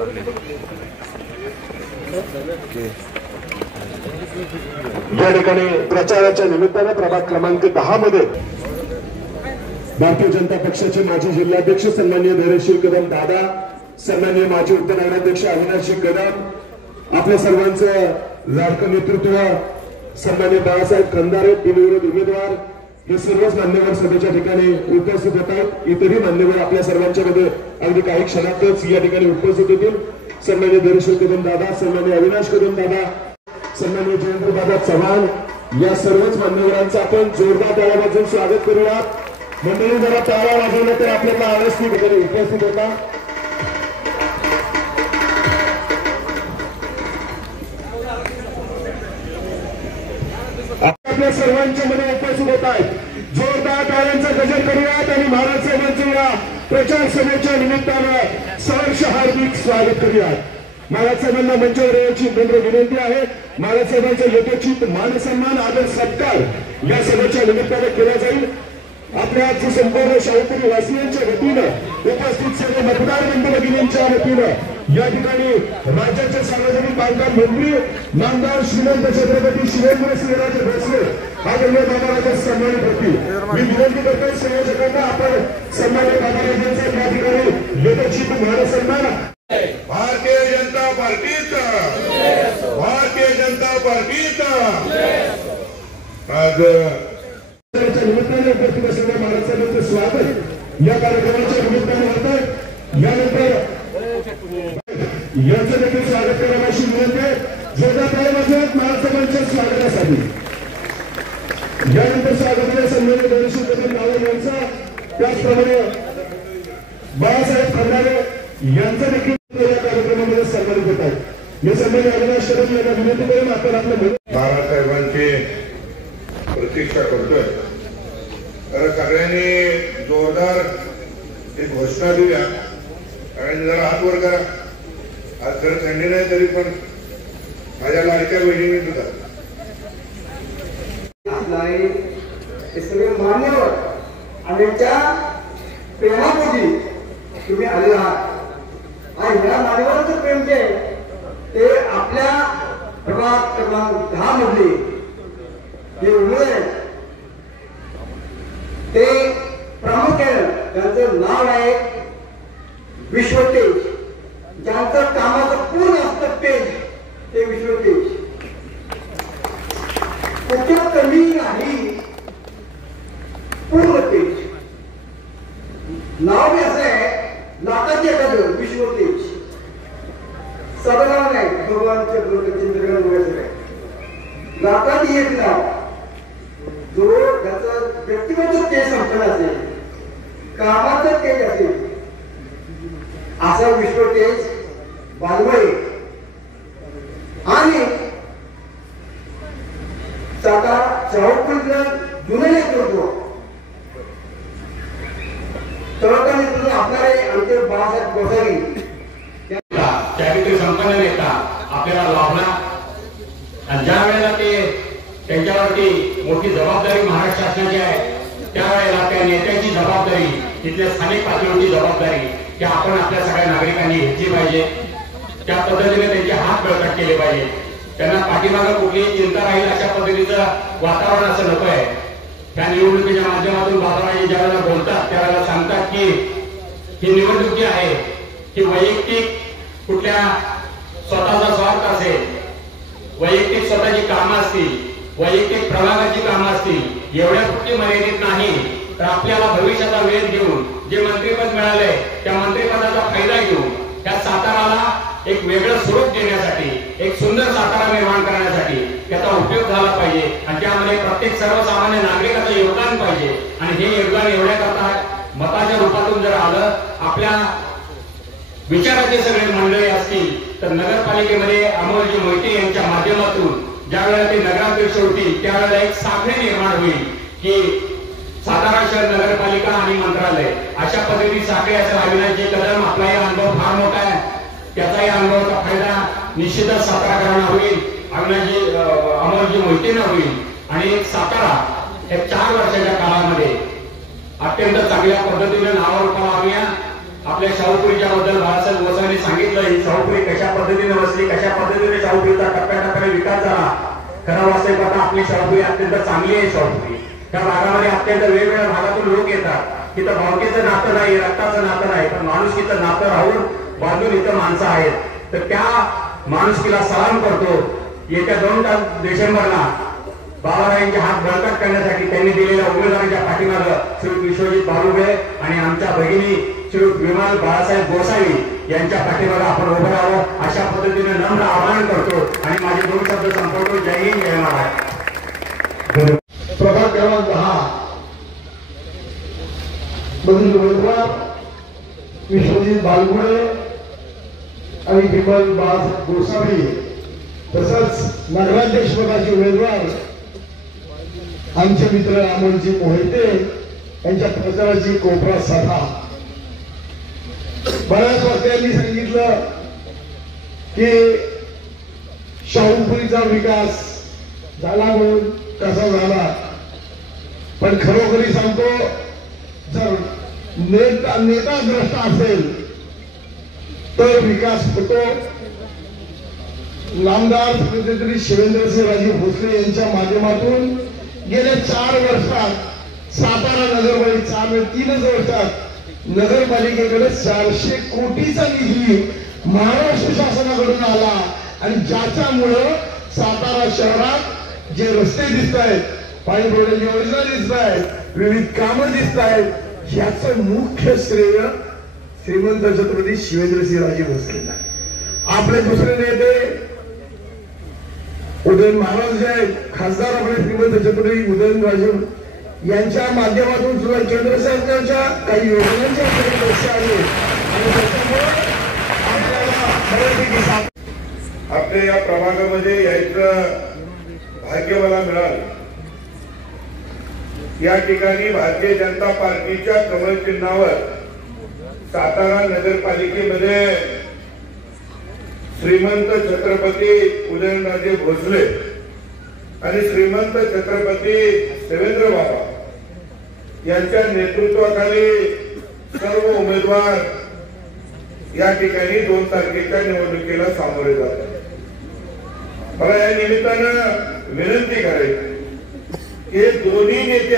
या ठिकाणी प्रचाराच्या निमित्ताने प्रभाग क्रमांक 10 मध्ये भारतीय जनता पक्षाचे माजी जिल्हाध्यक्ष सन्माननीय धैर्यशील कदम दादा, सन्माननीय माजी उपनगराध्यक्ष अविनाश कदम, आपल्या सर्वांचं लाडकं नेतृत्व सन्माननीय बाळासाहेब खंदारे बिनविरोध उमेदवार, हे सर्वच मान्यवर सभेच्या ठिकाणी उपस्थित होत आहेत। इतरही मान्यवर आपल्या सर्वांच्या मध्ये अगदी काही क्षणातच या ठिकाणी उपस्थित होतील। सन्माननीय धैर्यशील कदम दादा, सन्माननीय अविनाश कदम दादा, सन्माननीय जयेंद्र दादा चव्हाण, या सर्वच मान्यवरांचं आपण जोरदार टाळ्या वाजवून स्वागत करूया। मंडळी जरा टाळ्या वाजवल्या तर आपल्याला अवस्थित ठिकाणी उपस्थित होता। आपल्या सर्वांच्या मध्ये उपस्थित होत आहेत। जोरदार टाळ्यांचा गजर करूयात आणि महाराज साहेबांचं या प्रचार सभेच्या निमित्तानं सहर्ष हार्दिक स्वागत करूयात। महाराज साहेबांना मंचावर येण्याची नम्र विनंती आहे। महाराज साहेबांचा यथोचित मान सन्मान आदर सत्कार या सभेच्या निमित्ताने केला जाईल। आपल्या संपूर्ण शाहूपुरी वासियांच्या वतीनं उपस्थित सर्व मतदार बंधू-भगिनींच्या वतीनं या ठिकाणी राज्याचे सार्वजनिक बांधकाम मंत्री नामदार श्रीमंत छत्रपती शिवेंद्रसिंहराजे भोसले आदरणीय बाबाराजांचे सन्मानित होतील। मी विनंती करतो संयोजकांना आपण सन्मानित बाबाराजांचा या ठिकाणी यथोचित मान सन्मान। भारतीय जनता पार्टीचा, भारतीय जनता पार्टीचा आज निमित्ताने उपस्थित असलेल्या महाराज साहेबांचं स्वागत या कार्यक्रमाच्या निमित्ताने होत आहे। यानंतर यांचं देखील स्वागत करायला अशी विनंती आहे। जोरदार टाळ्या वाजवत महाराज साहेबांच्या स्वागतासाठी। यानंतर स्वागताला सन्माननीय धैर्यशील कदम दादा यांचा, त्याचप्रमाणे बाळासाहेब खंदारे यांचा देखील या कार्यक्रमामध्ये सन्मानित होत आहे। मी सन्माननीय अविनाश कदम यांना विनंती करून आपण आपलं बाळासाहेबांची प्रतीक्षा करतोय। तर सगळ्यांनी जोरदार एक घोषणा देऊया। सगळ्यांनी जरा हात वर करा। आज जर थंडी नाही तरी पण माझ्या लाडक्या बहिणीने सुद्धा सगळे मान्यवर आणि त्या प्रेमापोटी तुम्ही आले आहात आणि या मान्यवरांचं प्रेम ते आपल्या प्रभाग क्रमांक 10 मधले जे उमेदवार ते प्रामुख्याने त्यांचं नाव आहे विश्वतेज, ज्यांचं कामाचं पूर्ण असतं पेज ते विश्वतेज, कुठं कमी नाही, पूर्ण पेज। नाव बी असं आहे लाखाचे एखादं विश्वतेज, साधं नाव नाही, भगवानच्या चिंतन वगैरे लाखाची एक नाव, जो ज्याचं व्यक्तिगत तेज संपन्न असेल, कामाचं तेज असेल, असा विश्वतेज बालवय आणि सातारा शाहूपुरीतलं जुनं नेतृत्व तळका नेतृत्व असणारे आमचे बाळासाहेब गोसावी त्यापैकी संपन्न नेता आपल्याला लाभला। आणि ज्या वेळेला ते त्यांच्यावरती मोठी जबाबदारी महाराष्ट्र शासनाची आहे, त्यावेळेला त्या नेत्याची जबाबदारी, तिथल्या स्थानिक पातळीवरची जबाबदारी की आपण आपल्या सगळ्या नागरिकांनी घेतली पाहिजे। त्या पद्धतीने त्यांचे हात बळकट केले पाहिजे। त्यांना पाठीमागे कुठलीही चिंता राहील अशा पद्धतीचं वातावरण असं नको आहे। त्या निवडणुकीच्या माध्यमातून बाबाजी ज्यावेळेला बोलतात त्यावेळेला सांगतात की ही निवडणूक जी आहे ही वैयक्तिक कुठल्या स्वतःचा स्वार्थ असेल, वैयक्तिक स्वतःची कामं असतील, वैयक्तिक प्रभागाची कामं असतील, एवढ्या पुरती मर्यादित नाही तर आपल्याला भविष्याचा वेध घेऊन जे मंत्रिपद मिळालंय त्या मंत्रिपदाचा फायदा घेऊन त्या साताराला एक वेगळं स्वरूप देण्यासाठी, एक सुंदर सातारा निर्माण करण्यासाठी त्याचा उपयोग झाला पाहिजे आणि त्यामध्ये प्रत्येक सर्वसामान्य नागरिकाचं योगदान पाहिजे। आणि हे योगदान एवढ्याकरता मताच्या रूपातून जर आलं, आपल्या विचाराचे सगळे मंडळी असतील तर नगरपालिकेमध्ये अमोलजी मोहिते यांच्या माध्यमातून ज्या वेळेला ते नगराध्यक्ष होतील त्यावेळेला एक साखळी निर्माण होईल की सातारा शहर नगरपालिका आणि मंत्रालय अशा पद्धतीची साखळी असेल। अविनाशजी कदम आपलाही अनुभव फार मोठा आहे, त्याचाही अनुभवाचा फायदा निश्चितच साताराकरांना होईल, अविनाशजी अमोलजी मोहितेंना होईल आणि एक सातारा एक 4 वर्षाच्या काळामध्ये अत्यंत चांगल्या पद्धतीने नावारूपाला आणूया। आपल्या शाहूपुरीच्या बद्दल बाळासाहेब गोसावींनी सांगितलं, ही शाहूपुरी कशा पद्धतीने बसली, कशा पद्धतीने शाहूपुरीचा टप्प्याटप्प्याने विकास झाला. खरं वास्तविक आता आपली शाहूपुरी अत्यंत चांगली आहे. शाहूपुरी त्या भागामध्ये अत्यंत वेगवेगळ्या भागातून लोक येतात. तिथं भावकीचं नातं नाही, रक्ताचं नातं नाही, पण माणुसकीचं नातं राहून बाजून इथं माणसं आहेत. तर त्या माणुसकीला सलाम करतो. येत्या 2 डिसेंबरला बाबारायांचे हात बळकट करण्यासाठी त्यांनी दिलेल्या उमेदवारांच्या पाठीमागं श्री विश्वजित बालुबे आणि आमच्या भगिनी श्री विमल बाळासाहेब गोसावी यांच्या पाठीमागं आपण उभं राहावं, अशा पद्धतीने नम्र आवाहन करतो आणि माझे 2 शब्द संपवतो. जय हिंद, जय महाराज. प्रभाग क्रमांक 10 मधील उमेदवार विश्वजित बालगुडे आणि विमल बाळासाहेब गोसावी, तसंच नगराध्यक्ष पदाचे उमेदवार आमचे मित्र अमोलजी मोहिते यांच्या प्रचाराची कोपरा सभा. बऱ्याच वक्त्यांनी सांगितलं की शाहूपुरीचा विकास झाला म्हणून कसा झाला, पण खरोखरी सांगतो, जर नेता द्रष्टा असेल तर विकास होतो. नामदार श्री शिवेंद्रसिंहराजे भोसले यांच्या माध्यमातून गेल्या 4 वर्षात सातारा नगरपालिका 3 वर्षात नगरपालिकेकडे 400 कोटीचा निधी महाराष्ट्र शासनाकडून आला आणि ज्याच्यामुळं सातारा शहरात जे रस्ते दिसत आहेत, पाणी पुरवठ्याची योजना दिसत आहेत, विविध कामं दिसत आहेत, याचं मुख्य श्रेय श्रीमंत छत्रपती शिवेंद्रसिंहराजे भोसलेंना. आपले दुसरे नेते उदयन महाराज जे आहेत, खासदार आपले श्रीमंत छत्रपती उदयनराजे यांच्या माध्यमातून सुद्धा केंद्र सरकारच्या काही योजनांच्या लक्ष आले आणि त्याच्यामुळे आपल्याला बऱ्यापैकी आपल्या या प्रभागामध्ये यायचं भाग्य मला मिळालं. या ठिकाणी भारतीय जनता पार्टीच्या कमळ चिन्हावर सातारा नगरपालिकेमध्ये श्रीमंत छत्रपती उदयनराजे भोसले आणि श्रीमंत छत्रपती देवेंद्र बाबा यांच्या नेतृत्वाखाली सर्व उमेदवार या ठिकाणी 2 तारखेच्या निवडणुकीला सामोरे जातात. मला या निमित्तानं विनंती करायची की दोन्ही नेते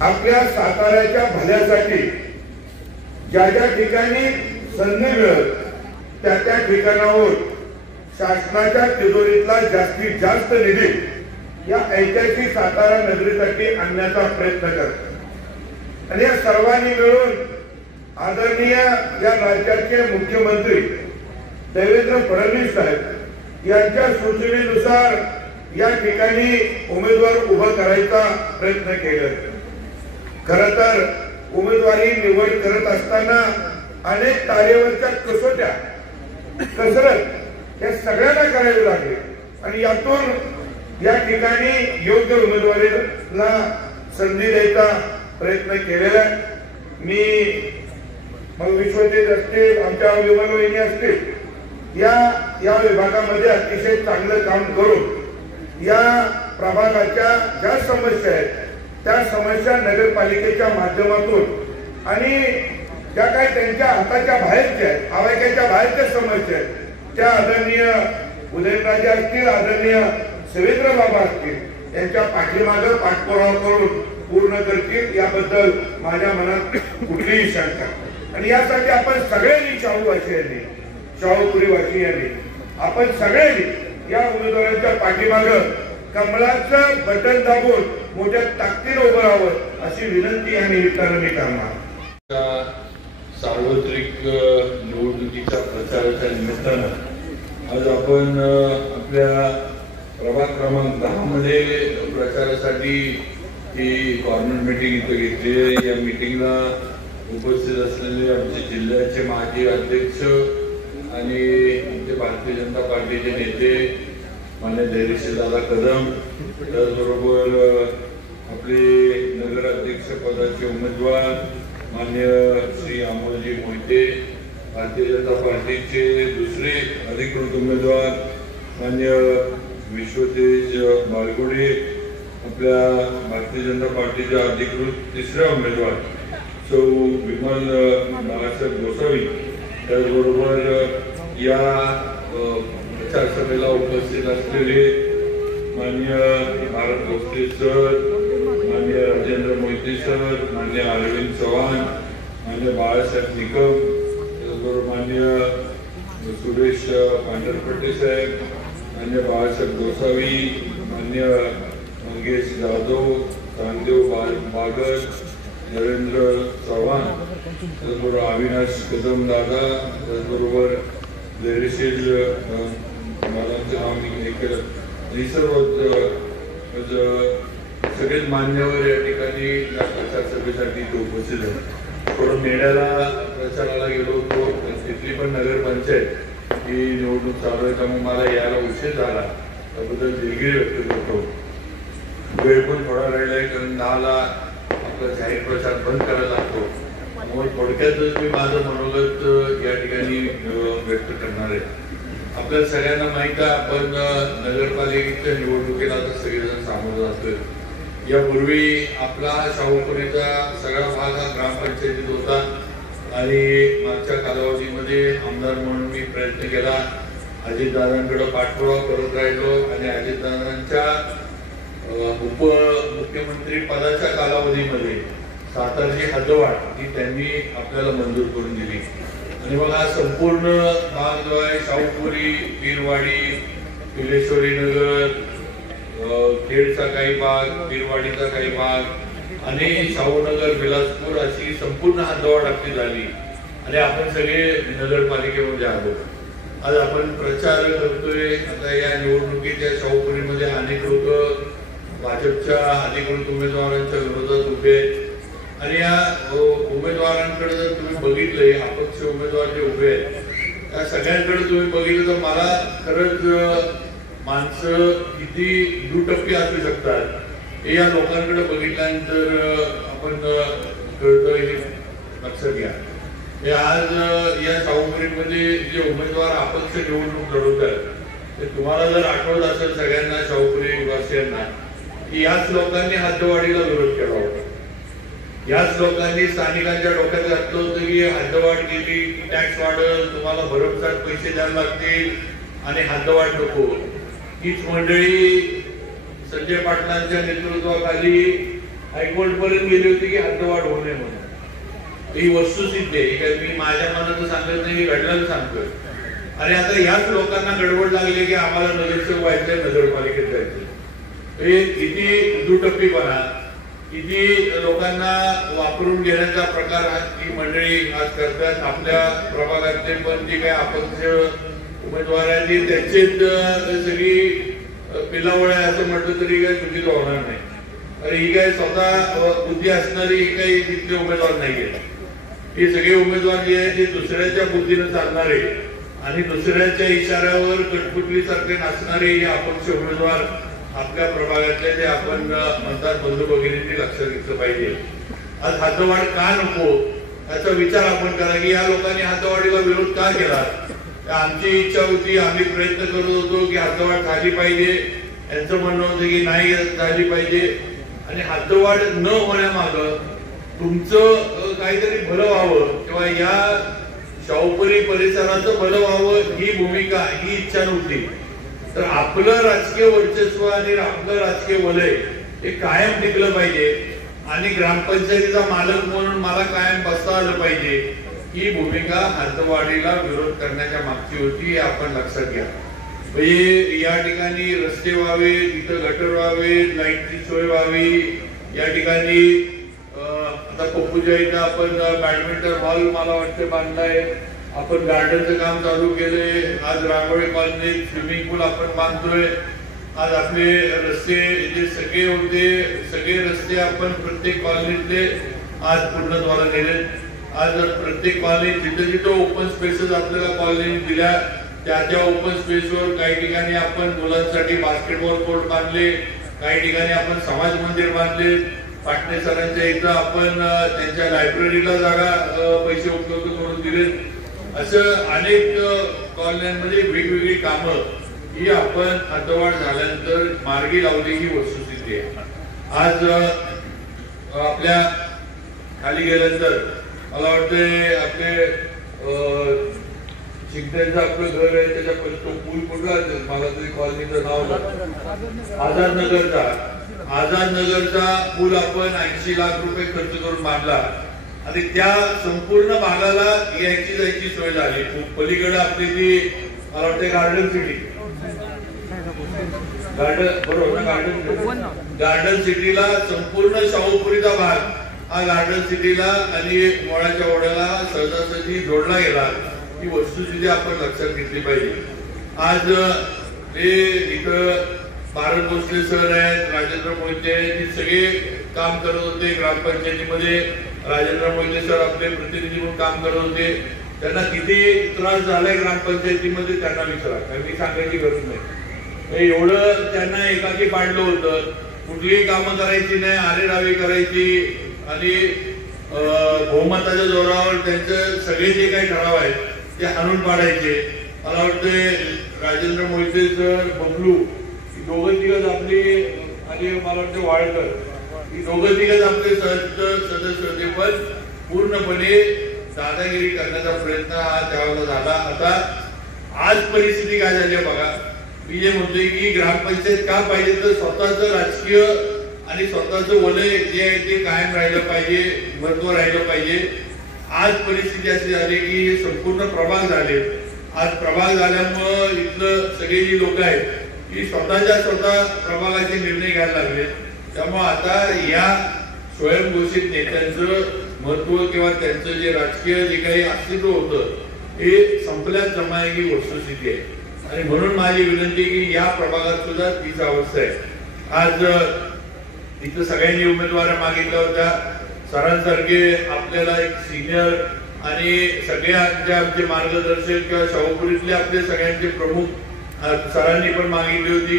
आपल्या साताऱ्याच्या भल्यासाठी ज्या ज्या ठिकाणी संधी मिळत त्या ठिकाणावर शासनाच्या तिजोरीतला जास्तीत जास्त निधी या ऐतिहासिक सातारा नगरीसाठी आणण्याचा प्रयत्न करतात. आणि या सर्वांनी मिळून आदरणीय या राज्याचे मुख्यमंत्री देवेंद्र फडणवीस साहेब यांच्या सूचनेनुसार या ठिकाणी उमेदवार उभं करायचा प्रयत्न केला. खरं तर उमेदवारी निवड करत असताना अनेक तारेवरच्या कसोट्या कसरत या सगळ्यांना करावी लागली आणि यातून या ठिकाणी योग्य उमेदवारीला संधी द्यायचा प्रयत्न केलेला आहे. मी मग विश्वजित असतील, आमच्या विमान वहिनी असतील, या विभागामध्ये अतिशय चांगलं काम करून या प्रभागाच्या ज्या समस्या आहेत त्या समस्या नगरपालिकेच्या माध्यमातून आणि ज्या काही त्यांच्या हाताच्या बाहेरच्या आहेत, आवाक्याच्या बाहेरच्या समस्या आहेत त्या आदरणीय उदयनराजे असतील, आदरणीय शिवेंद्र बाबा असतील यांच्या पाठीमागं पाठपुरावा करून पूर्ण करतील याबद्दल माझ्या मनात कुठलीही शंका. आणि यासाठी आपण सगळ्यांनी शाहूवासियांनी, शाहूपुरीवासियांनी आपण सगळ्यांनी या उमेदवारांच्या पाठीमागं कमळाचं बटन दाबून मोठ्या ताकदीने उभं राहावं अशी विनंती या निमित्तानं मी करणार. सार्वत्रिक निवडणुकीच्या प्रचाराच्या निमित्तानं आज आपण आपल्या प्रभाग क्रमांक 10 मध्ये प्रचारासाठी ही कॉर्नर मीटिंग इथं घेतली. या मीटिंगला उपस्थित असलेले आमचे जिल्ह्याचे माजी अध्यक्ष आणि आमचे भारतीय जनता पार्टीचे नेते मान्य धैर्यशीलदादा कदम, त्याचबरोबर आपले नगराध्यक्ष पदाचे उमेदवार मान्य श्री अमोलजी मोहिते, भारतीय जनता पार्टीचे दुसरे अधिकृत उमेदवार मान्य विश्वतेज बालगुडे, आपल्या भारतीय जनता पार्टीच्या अधिकृत 3रा उमेदवार सौ विमल बाळासाहेब गोसावी, त्याचबरोबर या प्रचार सभेला उपस्थित असलेले मान्य भारत भोसले सर, मान्य राजेंद्र मोहिते सर, मान्य अरविंद चव्हाण, मान्य बाळासाहेब निकम, त्याचबरोबर मान्य सुरेश पांढरपट्टे साहेब, मान्य बाळासाहेब गोसावी, मान्य मंगेश जाधव, चांदेव बागर, नरेंद्र चव्हाण, त्याचबरोबर अविनाश कदम दादा, त्याचबरोबर धैर्यशील मलांचं नाव मी केलं, हे सर्व सगळेच मान्यवर या ठिकाणी या प्रचार सभेसाठी उपस्थित आहेत. थोडं मेळ्याला प्रचाराला गेलो होतो, तिथली पण नगरपंचायत ही निवडणूक चालू आहे, त्यामुळे मला यायला उशीर झाला, त्याबद्दल दिलगिरी व्यक्त करतो. वेळ पण थोडा राहिलाय, कारण 10ला आपला जाहीर प्रचार बंद करायला लागतो. त्यामुळे थोडक्यातच मी माझं मनोगत या ठिकाणी व्यक्त करणार आहे. आपल्या सगळ्यांना माहित आहे, आपण नगरपालिकेच्या निवडणुकीला आता सगळेजण सामोरं जातोय. यापूर्वी आपला शाहूपुरीचा सगळा भाग हा ग्रामपंचायतीत होता आणि मागच्या कालावधीमध्ये आमदार म्हणून मी प्रयत्न केला. अजितदादांकडे पाठपुरावा करत राहिलो आणि अजितदादांच्या उपमुख्यमंत्री पदाच्या कालावधीमध्ये सातारची हद्दवाढ ही त्यांनी आपल्याला मंजूर करून दिली आणि मग हा संपूर्ण भाग जो आहे शाहूपुरी, वीरवाडी, पिलेश्वरी नगर, खेडचा काही भाग, वीरवाडीचा काही भाग आणि शाहूनगर, विलासपूर अशी संपूर्ण हद्दवाढ आपली झाली आणि आपण सगळे नगरपालिकेमध्ये आलो. आज आपण प्रचार करतोय. आता या निवडणुकीच्या शाहूपुरीमध्ये अनेक लोक भाजपच्या अधिकृत उमेदवारांच्या विरोधात उभे आहेत आणि या उमेदवारांकडे जर तुम्ही बघितलंय, अपक्ष उमेदवार जे उभे आहेत त्या सगळ्यांकडे तुम्ही बघितलं तर मला खरंच माणसं किती दुटप्पी असू शकतात हे या लोकांकडे बघितल्यानंतर आपण कळतं, हे लक्षात घ्या. हे आज या शाहूपुरीमध्ये जे उमेदवार अपक्ष निवडणूक लढवतात ते तुम्हाला जर आठवत असेल सगळ्यांना, शाहूपुरी वासियांना, की याच लोकांनी हद्दवाढीला विरोध केला होता. याच लोकांनी स्थानिकांच्या डोक्यात घातलं होतं की हद्दवाढ केली, टॅक्स वाढल, तुम्हाला भरमसाठ पैसे द्यायला लागतील आणि हद्दवाढ नको. हीच मंडळी संजय पाटलांच्या नेतृत्वाखाली हायकोर्ट पर्यंत गेली होती की हद्दवाढ होऊ नये म्हणून. ही वस्तुस्थिती आहे, काय मी माझ्या मनाचं सांगत नाही, घडलेलं सांगतोय. आणि आता याच लोकांना गडबड लागली की आम्हाला नगरसेवक व्हायचंय, नगरपालिकेत जायचं. हे किती दुटप्पीपणा, किती लोकांना वापरून घेण्याचा प्रकार ही मंडळी आज करतात. आपल्या प्रभागातले पण जे काही अपक्ष उमेदवार आहेत त्यांचेच सगळी पिलावळ आहे असं म्हटलं तरी काही चुकीचं होणार नाही. अरे ही काय स्वतः बुद्धी असणारी काही तिथले उमेदवार नाहीये. हे सगळे उमेदवार जे आहेत ते दुसऱ्याच्या बुद्धीनं चालणारे आणि दुसऱ्याच्या इशाऱ्यावर कठपुतलीसारखे नसणारे हे अपक्ष उमेदवार आपल्या प्रभागातले ते आपण मतदार बंधू भगिनींनी लक्षात घेतलं पाहिजे. आज हद्दवाढ का नको याचा विचार आपण करा की या लोकांनी हद्दवाढीला विरोध का केला. आमची इच्छा होती, आम्ही प्रयत्न करत होतो की हद्दवाढ झाली पाहिजे. यांचं म्हणणं होतं की नाही झाली पाहिजे आणि हद्दवाढ न होण्यामागं तुमचं काहीतरी भलं व्हावं किंवा या शाहूपुरी परिसराचं भलं व्हावं ही भूमिका, ही इच्छा नव्हती. तर आपलं राजकीय वर्चस्व आणि आपलं राजकीय वलय हे कायम टिकलं पाहिजे आणि ग्रामपंचायतीचा मालक म्हणून मला कायम बसता आलं पाहिजे. ही भूमिका हद्दवाढीला विरोध करण्याच्या मागची होती, हे आपण लक्षात घ्या. म्हणजे या ठिकाणी रस्ते व्हावे, इथं गटर व्हावे, लाईटची सोय व्हावी. या ठिकाणी आता पप्पूच्या इथं आपण बॅडमिंटन हॉल मला वाटतं बांधलाय, आपण गार्डनचं काम चालू केलंय. आज रांगोळी कॉलनीत स्विमिंग पूल आपण बांधतोय. आज आपले रस्ते जे सगळे होते सगळे रस्ते आपण प्रत्येक कॉलनीतले आज पूर्णत्वाला नेले. आज प्रत्येक कॉलनीत जिथं जिथं ओपन स्पेसेस आपल्याला कॉलनीत दिल्या त्या ओपन स्पेसवर काही ठिकाणी आपण मुलांसाठी बास्केटबॉल कोर्ट बांधले, काही ठिकाणी आपण समाज मंदिर बांधले. पाटणे सरांच्या इथं आपण त्यांच्या लायब्ररीला जागा पैसे उपलब्ध करून दिले. असं अनेक कॉलन्यांमध्ये वेगवेगळी कामं ही आपण हद्दवाढ झाल्यानंतर मार्गी लावली ही वस्तुस्थिती आहे. आज आपल्या खाली गेल्यानंतर मला वाटतंय आपले शिंदेचं आपलं घर आहे त्याच्या तो पूल कुठला मला तरी कॉलनीचं नाव आझाद नगरचा पूल आपण 80 लाख रुपये खर्च करून बांधला आणि त्या संपूर्ण भागाला यायची जायची सोय झाली. पलीकडे आपली ती मला वाटते गार्डन बरोबर ना, गार्डन सिटीला संपूर्ण शाहूपुरीचा भाग हा गार्डन सिटीला आणि मोळाच्या ओढ्याला सहजासहजी जोडला गेला. ही वस्तुस्थिती आपण लक्षात घेतली पाहिजे. आज ते इथं भारत भोसले सर आहेत, राजेंद्र मोहिते हे सगळे काम करत होते ग्रामपंचायतीमध्ये. राजेंद्र मोहिते सर आपले प्रतिनिधी म्हणून काम करत होते. त्यांना किती त्रास झालाय ग्रामपंचायतीमध्ये त्यांना विचारा, त्यांनी सांगायची गरज नाही. एवढं त्यांना एकाकी पाडलं होतं, कुठलीही कामं करायची नाही, आरेरावी करायची आणि बहुमताच्या जोरावर त्यांचे सगळे जे काही ठराव आहेत ते हाणून पाडायचे. मला वाटतंय राजेंद्र मोहिते सर, बबलू दोघं तिघच आपली आणि मला वाटतं वाळकर ही दोघं तिघच आपले सदस्य होते. पण पूर्णपणे दादागिरी करण्याचा प्रयत्न हा त्यावेळेला झाला. आता आज परिस्थिती काय झाली बघा. मी जे म्हणतोय की ग्रामपंचायत का पाहिजे तर स्वतःच राजकीय आणि स्वतःचं वलय जे आहे ते कायम राहिलं पाहिजे, महत्व राहिलं पाहिजे. आज परिस्थिती अशी झाली की संपूर्ण प्रभाग झाले. आज प्रभाग झाल्यामुळं इथलं सगळे जी लोक आहेत ती स्वतः प्रभागाचे निर्णय घ्यायला लागले. त्यामुळे आता या स्वयंघोषित नेत्यांचं महत्व किंवा त्यांचं जे राजकीय जे काही अस्तित्व होतं हे संपल्यात जमा ही वस्तुस्थिती आहे. आणि म्हणून माझी विनंती की या प्रभागात सुद्धा तीच अवस्था आहे. आज इथं सगळ्यांनी उमेदवार मागितल्या होत्या. सरांसारखे आपल्याला एक सिनियर आणि सगळ्यांचे मार्गदर्शक किंवा शाहूपुरीतले आपले सगळ्यांचे प्रमुख सरांनी पण मागितली होती.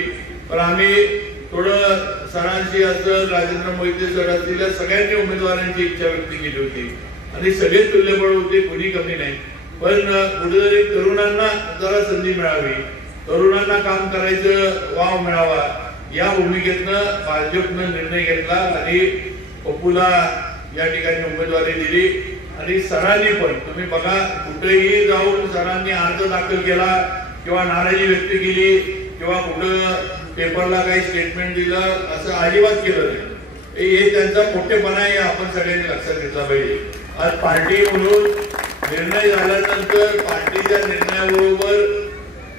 पण आम्ही थोडं सरांशी असं राजेंद्र मोहिते सर असलेल्या सगळ्यांनी उमेदवारांची इच्छा व्यक्त केली होती आणि सगळेच तुल्यबळ होते, कोणी कमी नाही. पण कुठेतरी तरुणांना जरा संधी मिळावी, तरुणांना काम करायचं वाव मिळावा या भूमिकेतनं भाजपनं निर्णय घेतला आणि पप्पूला या ठिकाणी उमेदवारी दिली. आणि सरांनी पण तुम्ही बघा कुठेही जाऊन सरांनी अर्ज दाखल केला किंवा नाराजी व्यक्त केली किंवा कुठं पेपरला काही स्टेटमेंट दिलं असं अजिबात केलं नाही. हे त्यांचा मोठेपणा आहे, आपण सगळ्यांनी लक्षात घेतला पाहिजे. आज पार्टी म्हणून निर्णय झाल्यानंतर पार्टीच्या निर्णयाबरोबर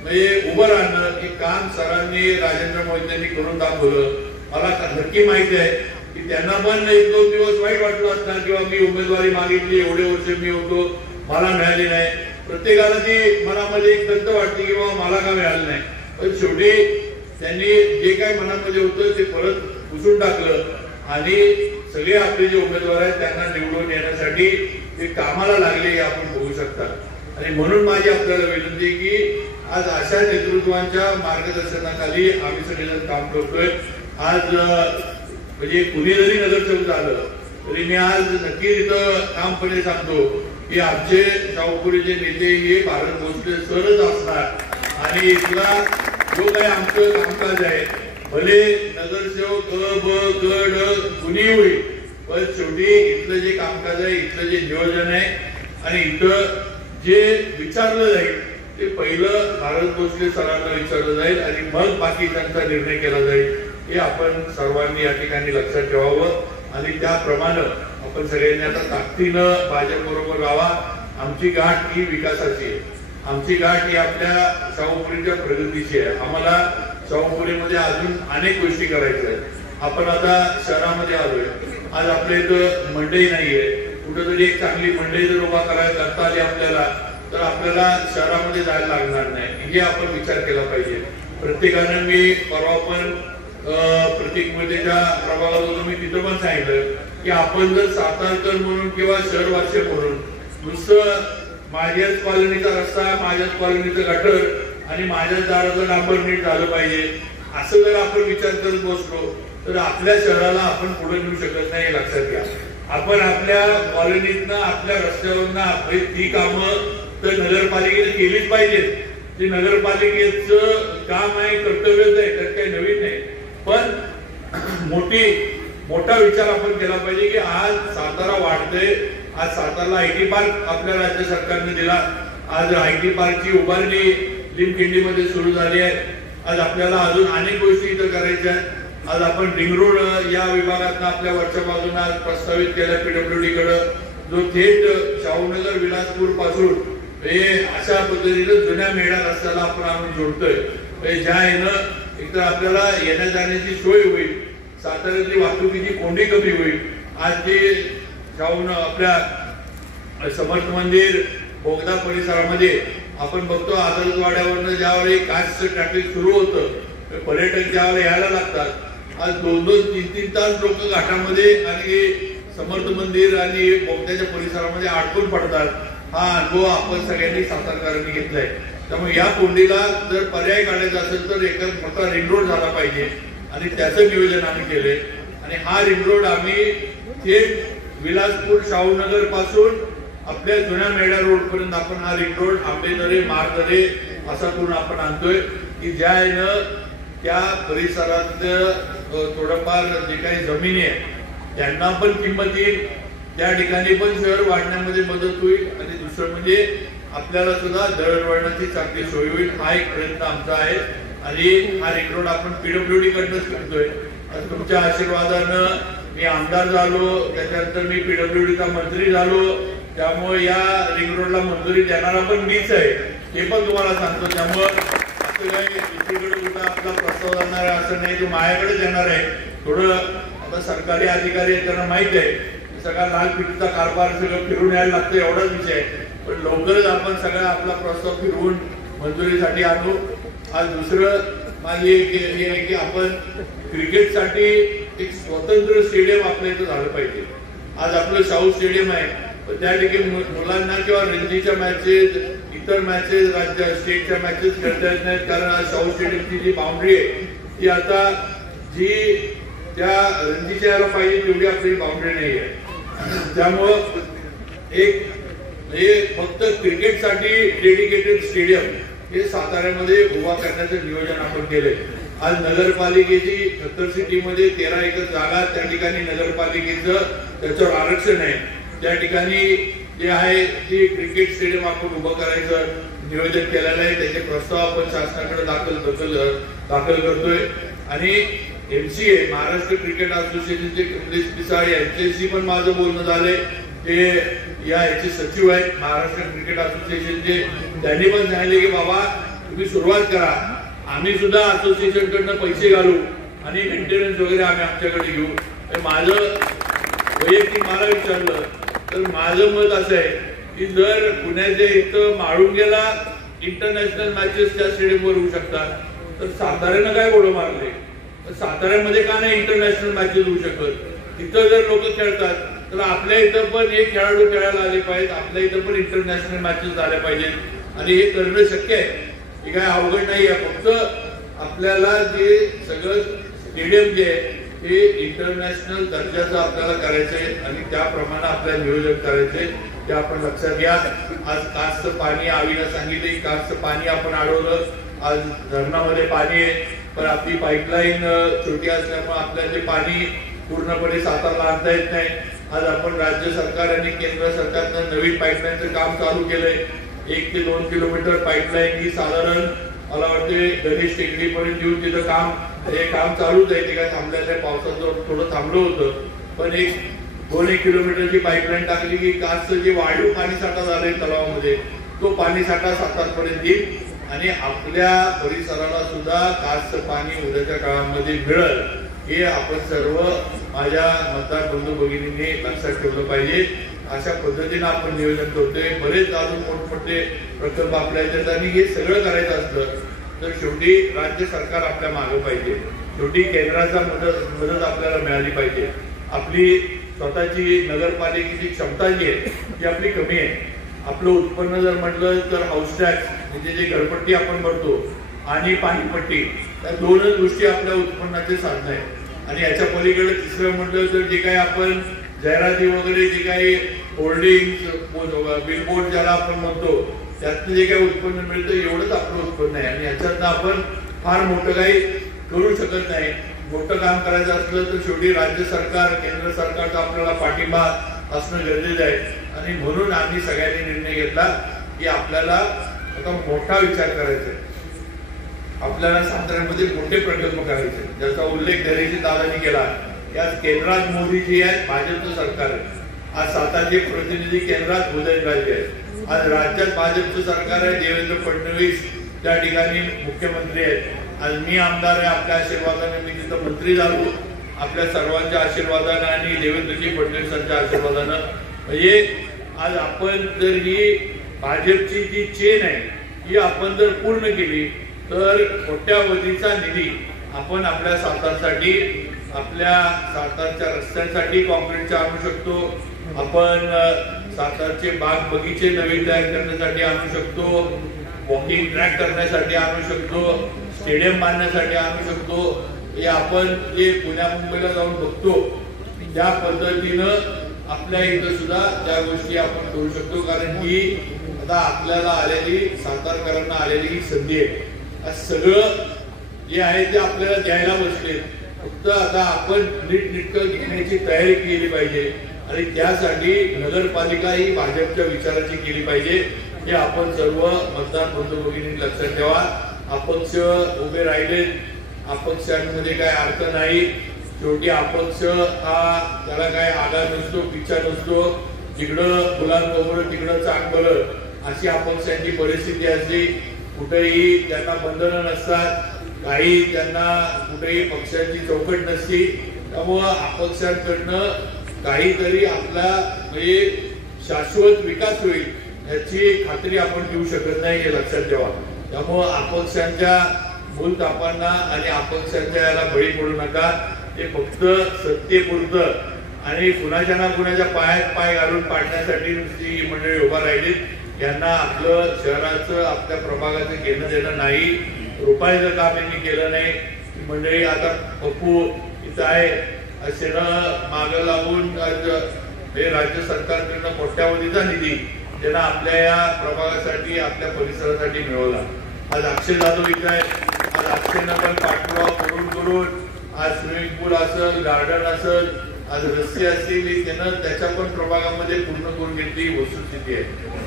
म्हणजे उभं राहणं हे काम सरांनी राजेंद्र मोहितेंनी करून दाखवलं. मला नक्की माहिती आहे की त्यांना पण 1-2 दिवस वाईट वाटलं असणार किंवा मी उमेदवारी मागितली, एवढे वर्ष मी होतो, मला मिळाली नाही. प्रत्येकाला ती मनामध्ये एक खंत वाटते की बाबा मला का मिळालं नाही. पण शेवटी त्यांनी जे काही मनामध्ये होतं ते परत पुसून टाकलं आणि सगळे आपले जे उमेदवार आहेत त्यांना निवडून येण्यासाठी ते कामाला लागले हे आपण बघू शकता. आणि म्हणून माझी आपल्याला विनंती की आज अशा नेतृत्वांच्या मार्गदर्शनाखाली आम्ही सगळेजण काम करतोय. आज म्हणजे कुणी जरी नगरसेवक झालं तरी मी आज नक्की इथं ठामपणे सांगतो की आमचे शाहूपुरीचे नेते हे भारत भोसले सरच असणार आणि इथला जो काही आमचं कामकाज आहे भले नगरसेवक ब ग ड कुणी होईल पण शेवटी इथलं जे कामकाज आहे, इथलं जे नियोजन आहे आणि इथं जे विचारलं जाईल ते पहिलं भारत भोसले सरांना विचारलं जाईल आणि मग बाकीच्यांचा निर्णय केला जाईल. हे आपण सर्वांनी या ठिकाणी लक्षात ठेवावं आणि त्याप्रमाणे आपण सगळ्यांनी आता ताकदीनं भाजप बरोबर राहावा. आमची गाठ ही विकासाची आहे, आमची गाठ ही आपल्या शाहूपुरीच्या प्रगतीची आहे. आम्हाला शाहूपुरीमध्ये अजून अनेक गोष्टी करायच्या आहेत. आपण आता शहरामध्ये आलोय, आज आपल्या इथं मंडई नाहीये, कुठेतरी एक चांगली मंडई जर उभा करता आली आपल्याला तर आपल्याला शहरामध्ये जायला लागणार नाही. हे आपण विचार केला पाहिजे. प्रत्येकानं मी परवा पण प्रतीक मोदीच्या प्रभागात होतो, मी तिथं पण सांगितलं की आपण जर सातारकर म्हणून किंवा शहरवासी म्हणून नुसतं माझ्याच कॉलनीचा रस्ता, माझ्याच कॉलनीचं गटर आणि माझ्याच दाराचं डांबर नीट झालं पाहिजे असं जर आपण विचार करत बसलो तर आपल्या शहराला आपण पुढे नेऊ शकत नाही. लक्षात घ्या, आपण आपल्या कॉलनीतनं आपल्या रस्त्यावरनं आपली ती कामं तर नगरपालिकेने केलीच पाहिजेत. ते नगरपालिकेचं काम आहे, कर्तव्यच आहे, तर काही नवीन नाही. पण मोठी मोठा विचार आपण केला पाहिजे की आज सातारा वाढतंय, आज साताराला आयटी पार्क आपल्या राज्य सरकारने दिला, आज आयटी पार्कची उभारणी लिमखिंडीमध्ये सुरू झाली आहे, आज आपल्याला अजून अनेक गोष्टी इथं करायच्या आहेत। आज आपण रिंग रोड या विभागात आपल्या वरच्या बाजूने आज प्रस्तावित केला पीडब्ल्यूडी कडे, जो थेट शाहूनगर विलासपूर पासून हे अशा पद्धतीने जुन्या मेढा रस्त्याला आपण आणून जोडतोय, ज्या यानं एकतर आपल्याला येण्या जाण्याची सोय होईल, साताऱ्यातली वाहतुकीची कोंडी कमी होईल। आज जे जाऊन आपल्या समर्थ मंदिर बोगदा परिसरामध्ये आपण बघतो, आदलवाड्यावरनं ज्यावेळी काचचं ट्रॅफिक सुरू होतं, पर्यटक ज्यावेळी यायला लागतात, आज 2-2-3-3 तास लोक घाटामध्ये आणि समर्थ मंदिर आणि बोगद्याच्या परिसरामध्ये अडकून पडतात। हा अनुभव आपण सगळ्यांनी सातारकरांनी घेतलाय। त्यामुळे या कोंडीला जर पर्याय काढायचा असेल तर एक मोठा रिंग रोड झाला पाहिजे आणि त्याचं नियोजन आम्ही केले। आणि हा रिंग रोड आम्ही थेट विलासपूर शाहूनगर पासून आपल्या जुन्या मेढा रोड पर्यंत आपण हा रिंग रोड आंबेदरे मारदरे असा करून आपण आणतोय की ज्यानं त्या परिसरात थोडंफार जे काही जमिनी आहे त्यांना पण किंमत येईल, त्या ठिकाणी पण शहर वाढण्यामध्ये मदत होईल आणि दुसरं म्हणजे आपल्याला सुद्धा दळणवळणाची चांगली सोय होईल। हा एक प्रयत्न आमचा आहे आणि हा रिंग रोड आपण पीडब्ल्यूडी कडनंच करतोय। तुमच्या आशीर्वादानं मी आमदार झालो, त्याच्यानंतर मी पीडब्ल्यूडीचा मंत्री झालो, त्यामुळे या रिंग रोडला मंजुरी देणारा पण मीच आहे, हे पण तुम्हाला सांगतो। त्यामुळे असं काही दुसरीकडे कुठं आपला प्रस्ताव जाणार आहे असं नाही, तो माझ्याकडेच येणार आहे। थोडं आता सरकारी अधिकारी त्यांना माहित आहे सगळा लाल पिठीचा कारभार सगळं फिरून यायला लागतं एवढाच विषय आहे, पण लवकरच आपण सगळा आपला प्रस्ताव फिरवून मंजुरीसाठी आणू। आज दुसरं माझी एक हे आहे की आपण क्रिकेटसाठी एक स्वतंत्र स्टेडियम आपल्या इथं झालं पाहिजे। आज आपलं शाहू स्टेडियम आहे, पण त्या ठिकाणी मुलांना किंवा रणजीच्या मॅचेस, इतर मॅचेस, राज्य स्टेटच्या मॅचेस खेळता येत नाहीत, कारण आज शाहू स्टेडियमची जी बाउंड्री आहे ती आता जी त्या रणजीच्या यायला पाहिजे तेवढी आपली बाउंड्री नाही आहे। त्यामुळं एक हे फक्त क्रिकेटसाठी डेडिकेटेड स्टेडियम हे साताऱ्यामध्ये उभा करण्याचं नियोजन आपण केलंय। आज नगरपालिकेची खत्तर सिटीमध्ये 13 एकर जागा, त्या ठिकाणी नगरपालिकेचं त्याच्यावर आरक्षण आहे, त्या ठिकाणी जे आहे ते क्रिकेट स्टेडियम आपण उभं करायचं नियोजन केलेलं आहे। त्याचे प्रस्ताव आपण शासनाकडे दाखल करतोय आणि MCA महाराष्ट्र क्रिकेट असोसिएशनचे कमलेश पिसाळ यांच्याशी पण माझं बोलणं झालंय, ते याचे सचिव आहेत महाराष्ट्र क्रिकेट असोसिएशनचे, त्यांनी पण सांगितले की बाबा तुम्ही सुरुवात करा, आम्ही सुद्धा असोसिएशन कडनं पैसे घालू आणि मेंटेनन्स वगैरे आम्ही आमच्याकडे घेऊ। माझं वैयक्तिक मला विचारलं तर माझं मत असं आहे की जर पुण्याच्या इथं माळुंग्याला इंटरनॅशनल मॅचेस त्या स्टेडियमवर होऊ शकतात, तर साताऱ्यानं काय घोडं मारले, साताऱ्यामध्ये का नाही इंटरनॅशनल मॅचेस होऊ शकत? तिथं जर लोक खेळतात तर आपल्या इथं पण एक खेळाडू खेळायला आले पाहिजेत, आपल्या इथं पण इंटरनॅशनल मॅचेस झाल्या पाहिजेत आणि हे करणं शक्य आहे, हे काय अवघड नाही आहे। फक्त आपल्याला जे सगळं स्टेडियम जे आहे हे इंटरनॅशनल दर्जाचं आपल्याला करायचंय आणि त्याप्रमाणे आपल्याला नियोजन करायचंय, ते आपण लक्षात घ्या। आज कासचं पाणी आवीला सांगितले, कासचं पाणी आपण अडवलं, आज धरणामध्ये पाणी आहे, पण आपली पाईपलाईन छोटी असल्यामुळे आपल्याला ते पाणी पूर्णपणे सातारला आणता येत नाही। आज आपण राज्य सरकार आणि केंद्र सरकारनं नवीन पाईपलाईनचं काम चालू केलंय, 1 ते 2 किलोमीटर पाईपलाईन ही साधारण मला वाटते गणेश टेकडीपर्यंत येऊन तिथं हे काम चालूच आहे, ते काय थांबलेलं आहे, पावसाचं थोडं थांबलं होतं, पण 2-1 किलोमीटरची पाईपलाईन टाकली की कासचं जे वाढीव पाणी साठा झालंय तलावामध्ये तो पाणी साठा सातारपर्यंत येईल आणि आपल्या परिसराला सुद्धा कासचं पाणी उद्याच्या काळामध्ये मिळेल, हे आपण सर्व माझ्या मतदार बंधू भगिनींनी लक्षात ठेवलं पाहिजे। अशा पद्धतीने आपण नियोजन करतोय, बरेच अजून मोठमोठे प्रकल्प आपल्या येतात आणि हे सगळं करायचं असलं तर शेवटी राज्य सरकार आपल्या मागे पाहिजे, शेवटी केंद्राचा मदत आपल्याला मिळाली पाहिजे। आपली स्वतःची नगरपालिकेची क्षमता जी आहे ती आपली कमी आहे। आपलं उत्पन्न जर म्हटलं तर हाऊस टॅक्स म्हणजे जे घरपट्टी आपण भरतो आणि पाणीपट्टी, त्या दोनच गोष्टी आपल्या उत्पन्नाचे साधन आहे आणि याच्या पलीकडे तिसरं म्हटलं तर जे काही आपण जाहिराती वगैरे जे काही होल्डिंग बिलबोर्ड ज्याला आपण म्हणतो त्यातनं जे काही उत्पन्न मिळतं एवढंच आपलं उत्पन्न आहे आणि याच्यातनं आपण फार मोठं काही करू शकत नाही। मोठं काम करायचं असलं तर शेवटी राज्य सरकार केंद्र सरकारचा आपल्याला पाठिंबा असणं गरजेचं आहे. आणि म्हणून आम्ही सगळ्यांनी निर्णय घेतला की आपल्याला आता मोठा विचार करायचा आहे. आपल्याला साताऱ्यामध्ये मोठे प्रकल्प करायचे ज्याचा उल्लेख धैर्यजी दादांनी केला. या केंद्रात मोदीजी आहेत, भाजपचं सरकार आहे. आज सातारचे प्रतिनिधी केंद्रात उदयनराजे आहेत. आज राज्यात भाजपचं सरकार आहे, देवेंद्र फडणवीस त्या ठिकाणी मुख्यमंत्री आहेत. आज मी आमदार आहे, आपल्या आशीर्वादाने मी तिथं मंत्री झालो, आपल्या सर्वांच्या आशीर्वादानं आणि देवेंद्रजी फडणवीसांच्या आशीर्वादानं. म्हणजे आज आपण जर ही भाजपची जी चेन आहे ही आपण जर पूर्ण केली तर कोट्यावधीचा निधी आपण आपल्या सातारसाठी, आपल्या सातारच्या रस्त्यांसाठी कॉन्क्रीटचे आणू शकतो. आपण सातारचे बाग बगीचे नवीन तयार करण्यासाठी आणू शकतो, वॉकिंग ट्रॅक करण्यासाठी आणू शकतो, स्टेडियम बांधण्यासाठी आणू शकतो. हे आपण जे पुण्या मुंबईला जाऊन बघतो त्या पद्धतीनं आपल्या इथं सुद्धा त्या गोष्टी आपण करू शकतो. कारण ही आता आपल्याला आलेली, सातारकरांना आलेली ही संधी आहे. आज सगळं जे आहे ते आपल्याला द्यायला बसले, फक्त आता आपण नीटनेटकं घेण्याची तयारी केली पाहिजे. आणि त्यासाठी नगरपालिका ही भाजपच्या विचाराची केली पाहिजे. हे आपण सर्व मतदार बंधू भगिनी लक्षात ठेवा. अपक्ष उभे राहिले, अपक्षांमध्ये काय अर्थ नाही. शेवटी अपक्ष हा त्याला काय आधार नसतो, पिछा नसतो. तिकडं मुलांबरोबर तिकडं चांगलं अशी अपक्षांची परिस्थिती असली. कुठेही त्यांना बंधनं नसतात, काही त्यांना कुठेही पक्षांची चौकट नसती. त्यामुळं अपक्षांकडनं काहीतरी आपला म्हणजे शाश्वत विकास होईल याची खात्री आपण देऊ शकत नाही, हे लक्षात ठेवा. त्यामुळं अपक्षांच्या भूलथापांना आणि अपक्षांच्या याला बळी पडू नका. ते फक्त सत्तेपुरतं आणि कुणाच्या ना कुणाच्या पायात पाय घालून पाडण्यासाठी नुसती मंडळी उभा राहिली. यांना आपलं शहराचं, आपल्या प्रभागाचं घेणं देणं नाही. रुपयाचं काम यांनी केलं नाही. मंडळी आता पप्पू इथं आहे असे मागं लागून हे राज्य सरकारकडनं कोट्यावधीचा निधी त्यांना आपल्या या प्रभागासाठी, आपल्या परिसरासाठी मिळवला. आज अक्षय जाधव इथं आहे. आज अक्षयनं पण पाठपुरावा करून आज स्विमिंग पूल असेल, गार्डन असेल, आज रस्ते असतील, त्यानं त्याच्या पण प्रभागामध्ये पूर्ण करून घेतली वस्तुस्थिती आहे.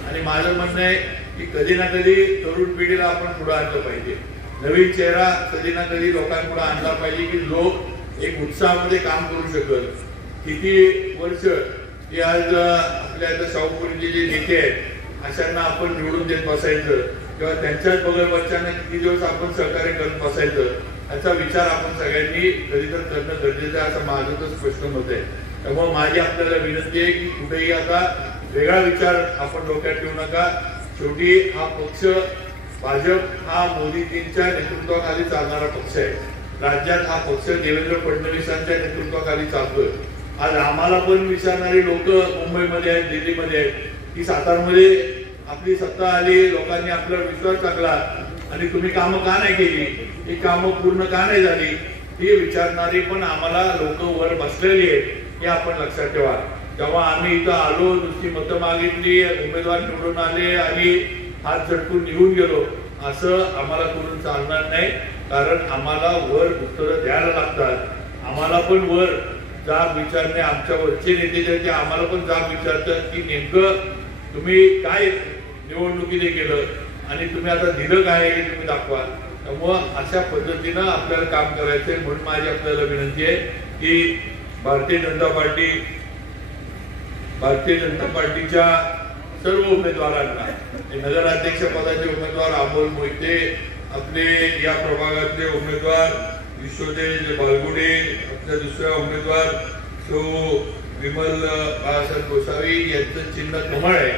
आणि माझं म्हणणं आहे की कधी ना कधी तरुण पिढीला आपण पुढे आणलं पाहिजे. नवीन चेहरा कधी ना कधी लोकांपुढे आणला पाहिजे की लोक एक उत्साहामध्ये काम करू शकल. किती वर्ष की आज आपल्या इथं शाहूपुरीचे जे नेते आहेत अशांना आपण निवडून देत बसायचं किंवा त्यांच्याच बगल बच्चांना किती दिवस आपण सहकार्य करत बसायचं, याचा विचार आपण सगळ्यांनी कधी तर करणं गरजेचं आहे असं माझं तर स्पष्ट मत आहे. त्यामुळे माझी आपल्याला विनंती आहे की कुठेही आता वेगळा विचार आपण डोक्यात ठेवू नका. शेवटी हा पक्ष भाजप हा मोदीजींच्या नेतृत्वाखाली चालणारा पक्ष आहे. राज्यात हा पक्ष देवेंद्र फडणवीसांच्या नेतृत्वाखाली चालतोय. आज आम्हाला पण विचारणारी लोक मुंबईमध्ये आहेत, दिल्लीमध्ये आहेत की सातारमध्ये आपली सत्ता आली, लोकांनी आपला विश्वास टाकला आणि तुम्ही कामं का नाही केली, ही कामं पूर्ण का नाही झाली, ही विचारणारी पण आम्हाला लोक वर बसलेली आहेत हे आपण लक्षात ठेवा. तेव्हा आम्ही इथं आलो, नुसती मतं मागितली, उमेदवार निवडून आले आणि हात झटकून निघून गेलो असं आम्हाला करून चालणार नाही. कारण आम्हाला वर उत्तरं द्यायला लागतात. आम्हाला पण वर जाब विचारणे, आमच्या वरचे नेते जे ते आम्हाला पण जाब विचारतात की नेमकं तुम्ही काय निवडणुकीने केलं आणि तुम्ही आता दिलं काय हे तुम्ही दाखवा. त्यामुळं अशा पद्धतीनं आपल्याला काम करायचंय. म्हणून माझी आपल्याला विनंती आहे की भारतीय जनता पार्टीच्या सर्व उमेदवारांना, नगराध्यक्ष पदाचे उमेदवार अमोल मोहिते, आपले या प्रभागातले उमेदवार विश्वदेव बालगुडे, आपल्या दुसऱ्या उमेदवार सो विमल बाळासाहेब गोसावी यांचं चिन्ह कमळ आहे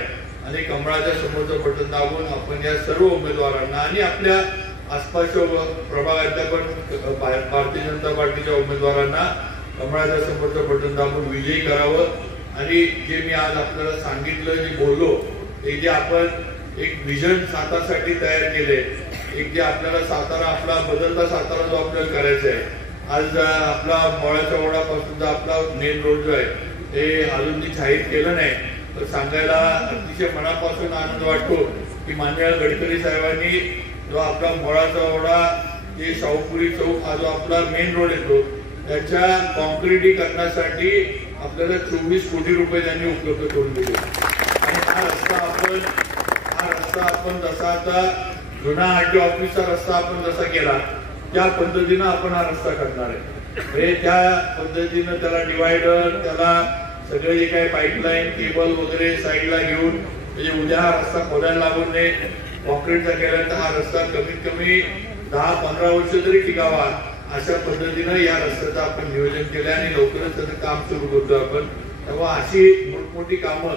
आणि कमळाच्या समोरचं बटन दाबून आपण या सर्व उमेदवारांना आणि आपल्या आसपासच्या प्रभागातल्या पण भारतीय जनता पार्टीच्या उमेदवारांना कमळाच्या समोरचं बटन दाबून विजयी करावं. आणि जे मी आज आपल्याला सांगितलं, जे बोललो, ते जे आपण एक विजन सातारसाठी तयार केले, एक जे आपल्याला सातारा, आपला बदलता सातारा जो आपल्याला करायचा आहे. आज आपला मोळ्याच्या ओढापासूनचा आपला मेन रोड जो आहे ते अजून मी जाहीर केलं नाही, तर सांगायला अतिशय मनापासून आनंद वाटतो की माननीय गडकरी साहेबांनी जो आपला मोळाचा ओढा जे शाहूपुरी चौक हा जो आपला मेन रोड येतो त्याच्या कॉन्क्रिटीकरणासाठी आपल्याला 24 कोटी रुपये त्यांनी उपलब्ध करून दिले आणि हा रस्ता आपण जसा आता जुना आरटी ऑफिसचा रस्ता आपण जसा केला त्या पद्धतीनं आपण हा रस्ता करणार आहे. त्या पद्धतीनं त्याला डिवायडर, त्याला सगळे जे काही पाईपलाईन केबल वगैरे साईडला घेऊन म्हणजे उद्या हा रस्ता खोदायला लागून नये. कॉन्क्रीटचा केल्यानंतर हा रस्ता कमीत कमी 10-15 वर्ष तरी टिकावा अशा पद्धतीनं या रस्त्याचं आपण नियोजन केलं आणि लवकरच त्याचं काम सुरू करतो आपण. तेव्हा अशी मोठमोठी कामं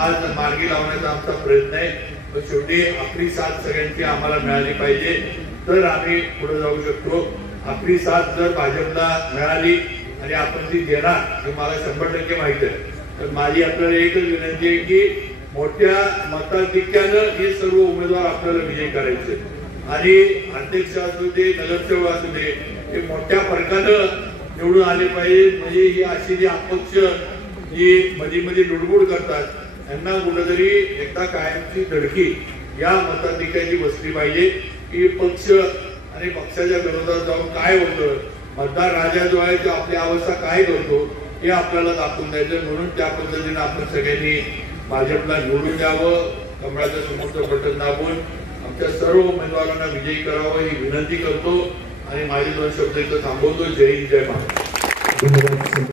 आज मार्गी लावण्याचा आमचा प्रयत्न आहे. पण शेवटी आपली साथ सगळ्यांची आम्हाला मिळाली पाहिजे तर आम्ही पुढे जाऊ शकतो. आपली साथ जर भाजपला मिळाली आणि आपण ती देणार हे मला 100% माहिती आहे. तर माझी आपल्याला एकच विनंती आहे की मोठ्या मताधिक्यानं हे सर्व उमेदवार आपल्याला विजयी करायचे आणि अध्यक्ष असू दे, नगरसेवक असू दे, हे मोठ्या फरकानं निवडून आले पाहिजे. म्हणजे ही अशी जी अपक्ष जी मध्ये लुडबुड करतात यांना कुठेतरी एकदा कायमची धडकी या मताधिक्याची बसली पाहिजे की पक्ष आणि पक्षाच्या विरोधात जाऊन काय होतं, मतदार राजा जो आहे तो आपली अवस्था काय करतो हे आपल्याला दाखवून द्यायचं. म्हणून त्या पद्धतीने आपण सगळ्यांनी भाजपला निवडून द्यावं, कमळाच्या समोरचं बटन दाबून आमच्या सर्व उमेदवारांना विजयी करावं ही विनंती करतो आणि माझे 2 शब्द इथं थांबवतो. जय हिंद, जय महाराष्ट्र.